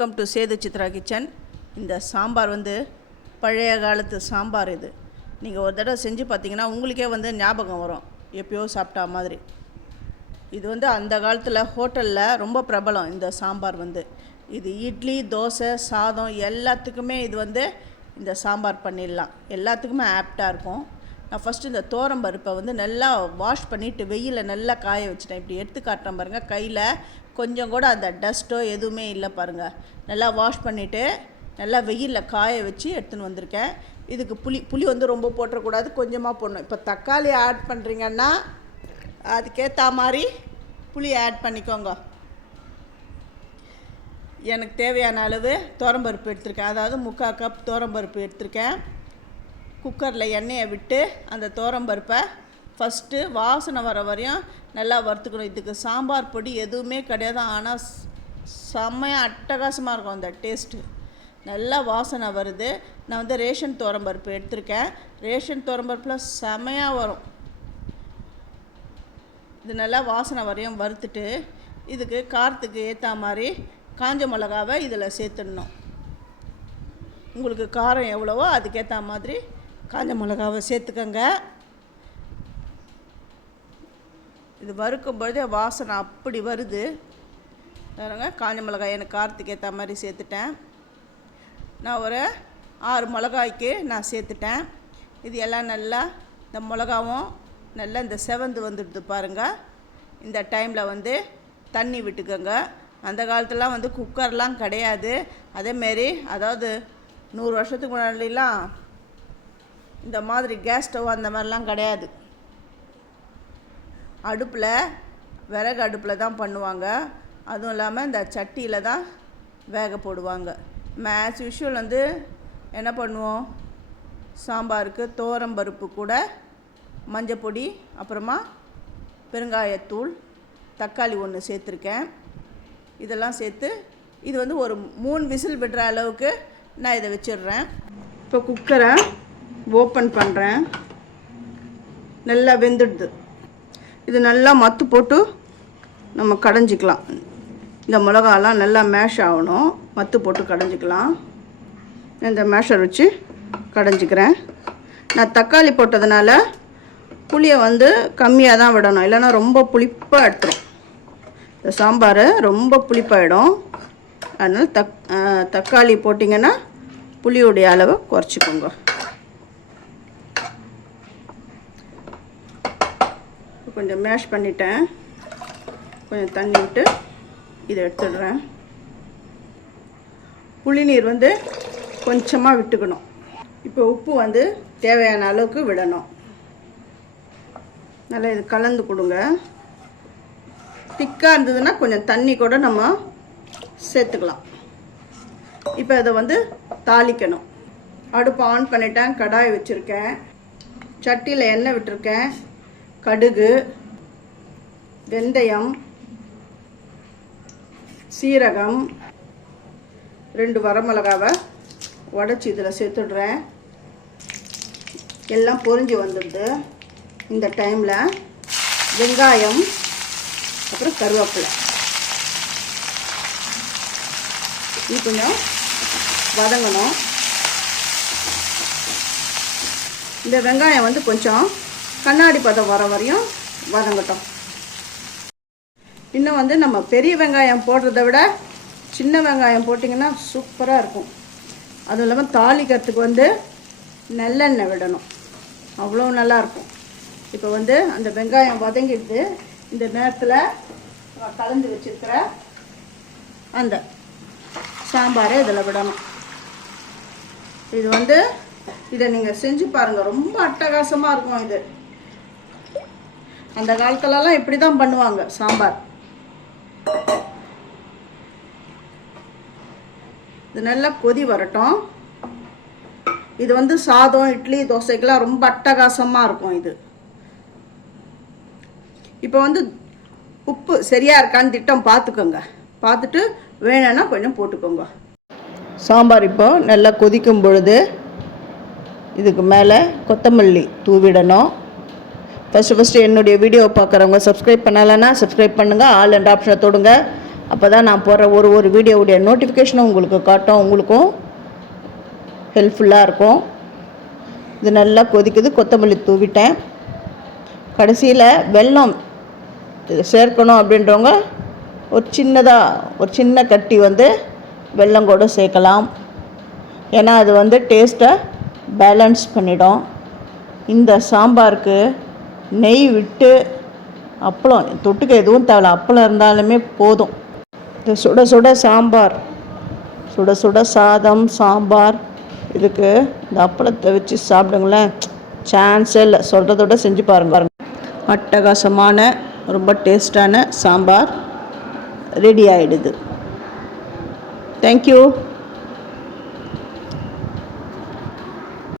Welcome to Sethu Chitra kitchen. இந்த சாம்பார் வந்து பழைய காலத்து சாம்பார். இது நீங்கள் ஒரு தடவை செஞ்சு பார்த்தீங்கன்னா உங்களுக்கே வந்து ஞாபகம் வரும், எப்பயோ சாப்பிட்டா மாதிரி. இது வந்து அந்த காலத்தில் ஹோட்டலில் ரொம்ப பிரபலம். இந்த சாம்பார் வந்து இது இட்லி, தோசை, சாதம் எல்லாத்துக்குமே இது வந்து இந்த சாம்பார் பண்ணிடலாம். எல்லாத்துக்குமே ஆப்டாக இருக்கும். நான் ஃபஸ்ட்டு இந்த பருப்பை வந்து நல்லா வாஷ் பண்ணிவிட்டு வெயிலில் நல்லா காய வச்சுட்டேன். இப்படி எடுத்து காட்டுறேன் பாருங்கள். கையில் கொஞ்சம் கூட அந்த டஸ்ட்டோ எதுவுமே இல்லை பாருங்கள். நல்லா வாஷ் பண்ணிவிட்டு நல்லா வெயிலில் காய வச்சு எடுத்துன்னு வந்திருக்கேன். இதுக்கு புளி வந்து ரொம்ப போட்டுறக்கூடாது, கொஞ்சமாக போடணும். இப்போ தக்காளி ஆட் பண்ணுறீங்கன்னா அதுக்கேற்ற மாதிரி புளி ஆட் பண்ணிக்கோங்க. எனக்கு தேவையான அளவு துவரம்பருப்பு எடுத்திருக்கேன், அதாவது 3/4 கப் துவரம்பருப்பு எடுத்திருக்கேன். குக்கரில் எண்ணெயை விட்டு அந்த துவரம்பருப்பை ஃபஸ்ட்டு வாசனை வர வரையும் நல்லா வறுத்துக்கணும். இதுக்கு சாம்பார் பொடி எதுவுமே கிடையாது, ஆனால் செம்மையாக அட்டகாசமாக இருக்கும் அந்த டேஸ்ட்டு. நல்லா வாசனை வருது. நான் வந்து ரேஷன் துவரம்பருப்பு எடுத்திருக்கேன். ரேஷன் துவரம்பருப்பில் செம்மையாக வரும். இது நல்லா வாசனை வரையும் வறுத்துட்டு இதுக்கு காரத்துக்கு ஏற்ற மாதிரி காஞ்ச மிளகாவை இதில் சேர்த்துடணும். உங்களுக்கு காரம் எவ்வளவோ அதுக்கேற்ற மாதிரி காஞ்ச மிளகாவை சேர்த்துக்கங்க. இது வறுக்கும் பொழுதே வாசனை அப்படி வருது பாருங்க. காஞ்ச மிளகாய் எனக்கு காரத்துக்கு ஏற்ற மாதிரி சேர்த்துட்டேன். நான் ஒரு 6 மிளகாய்க்கு நான் சேர்த்துட்டேன். இது எல்லாம் நல்லா இந்த மிளகாவும் நல்லா இந்த செவந்து வந்துடுது பாருங்கள். இந்த டைமில் வந்து தண்ணி விட்டுக்கோங்க. அந்த காலத்துலாம் வந்து குக்கர்லாம் கிடையாது. அதேமாரி அதாவது 100 வருஷத்துக்கு முன்னாடிலாம் இந்த மாதிரி கேஸ் ஸ்டவ் அந்த மாதிரிலாம் கிடையாது. அடுப்பில் விறகு அடுப்பில் தான் பண்ணுவாங்க. அதுவும் இல்லாமல் இந்த சட்டியில் தான் வேக போடுவாங்க. ஆஸ் யூஷுவல் வந்து என்ன பண்ணுவோம், சாம்பாருக்கு துவரம்பருப்பு கூட மஞ்சள் பொடி, அப்புறமா பெருங்காயத்தூள், தக்காளி 1 சேர்த்துருக்கேன். இதெல்லாம் சேர்த்து இது வந்து ஒரு 3 விசில் விடுற அளவுக்கு நான் இதை வச்சிடுறேன். இப்போ குக்கரை ஓப்பன் பண்ணுறேன். நல்லா வெந்துடுது. இது நல்லா மத்து போட்டு நம்ம கடைஞ்சிக்கலாம். இந்த மிளகாலாம் நல்லா மேஷ் ஆகணும். மத்து போட்டு கடைஞ்சிக்கலாம். இந்த மேஷர் வச்சு கடைஞ்சிக்கிறேன். நான் தக்காளி போட்டதுனால புளியை வந்து கம்மியாக தான் விடணும், இல்லைன்னா ரொம்ப புளிப்பாக எடுத்துரும். இந்த சாம்பார் ரொம்ப புளிப்பாகிடும். அதனால் தக்காளி போட்டிங்கன்னா புளியுடைய அளவை குறைச்சிக்கோங்க. கொஞ்சம் மேஷ் பண்ணிட்டேன். கொஞ்சம் தண்ணி விட்டு இதை எடுத்துடுறேன். புளி நீர் வந்து கொஞ்சமாக விட்டுக்கணும். இப்போ உப்பு வந்து தேவையான அளவுக்கு விடணும். நல்லா இது கலந்து கொடுங்க. திக்காக இருந்ததுன்னா கொஞ்சம் தண்ணி கூட நம்ம சேர்த்துக்கலாம். இப்போ இதை வந்து தாளிக்கணும். அடுப்பு ஆன் பண்ணிட்டேன். கடாய் வச்சுருக்கேன். சட்டியில் எண்ணெய் விட்டுருக்கேன். கடுகு, வெந்தயம், சீரகம், 2 வரமிளகாவை உடச்சி இதில் சேர்த்துடுறேன். எல்லாம் பொரிஞ்சு வந்துடுது. இந்த டைமில் வெங்காயம், அப்புறம் கருவேப்பிலை இது கொஞ்சம் வதங்கணும். இந்த வெங்காயம் வந்து கொஞ்சம் கண்ணாடி பதம் வர வரையும் வதங்கட்டும். இன்னும் வந்து நம்ம பெரிய வெங்காயம் போடுறத விட சின்ன வெங்காயம் போட்டிங்கன்னா சூப்பராக இருக்கும். அதுவும் இல்லாமல் தாளிக்கிறதுக்கு வந்து நல்லெண்ணெய் விடணும், அவ்வளோ நல்லாயிருக்கும். இப்போ வந்து அந்த வெங்காயம் வதங்கிடுது. இந்த நேரத்தில் கலந்து வச்சுருக்கிற அந்த சாம்பாரை இதில் விடணும். இது வந்து இதை நீங்கள் செஞ்சு பாருங்கள், ரொம்ப அட்டகாசமாக இருக்கும். இது அந்த காலத்துலலாம் இப்படி தான் பண்ணுவாங்க சாம்பார். இது நல்லா கொதி வரட்டும். இது வந்து சாதம், இட்லி, தோசைக்கெல்லாம் ரொம்ப அட்டகாசமாக இருக்கும் இது. இப்போ வந்து உப்பு சரியாக இருக்கான்னு திட்டம் பார்த்துக்கோங்க. பார்த்துட்டு வேணும்னா கொஞ்சம் போட்டுக்கோங்க. சாம்பார் இப்போ நல்லா கொதிக்கும் பொழுது இதுக்கு மேலே கொத்தமல்லி தூவிடணும். ஃபஸ்ட்டு என்னுடைய வீடியோவை பார்க்குறவங்க சப்ஸ்கிரைப் பண்ணலைன்னா சப்ஸ்கிரைப் பண்ணுங்கள். ஆல் அண்ட் ஆப்ஷனை தொடுங்க. அப்போ தான் நான் போடுற ஒரு வீடியோவுடைய நோட்டிஃபிகேஷனும் உங்களுக்கு காட்டும், உங்களுக்கும் ஹெல்ப்ஃபுல்லாக இருக்கும். இது நல்லா கொதிக்குது. கொத்தமல்லி தூவிட்டேன். கடைசியில் வெல்லம் சேர்க்கணும் அப்படின்றவங்க ஒரு சின்ன கட்டி வெல்லம் கூட சேர்க்கலாம். ஏன்னா அது டேஸ்ட்டை பேலன்ஸ் பண்ணிடும். இந்த சாம்பாருக்கு நெய் விட்டு அப்பளம் தொட்டுக்க எதுவும் தேவையில்ல, அப்பளம் இருந்தாலுமே போதும். இந்த சுட சுட சாம்பார், சுட சுட சாதம், சாம்பார், இதுக்கு இந்த அப்பளத்தை வச்சு சாப்பிடுங்களேன், சான்ஸே இல்லை. சொல்கிறதோட செஞ்சு பாருங்க. அட்டகாசமான ரொம்ப டேஸ்டான சாம்பார் ரெடி ஆகிடுது. தேங்க்யூ.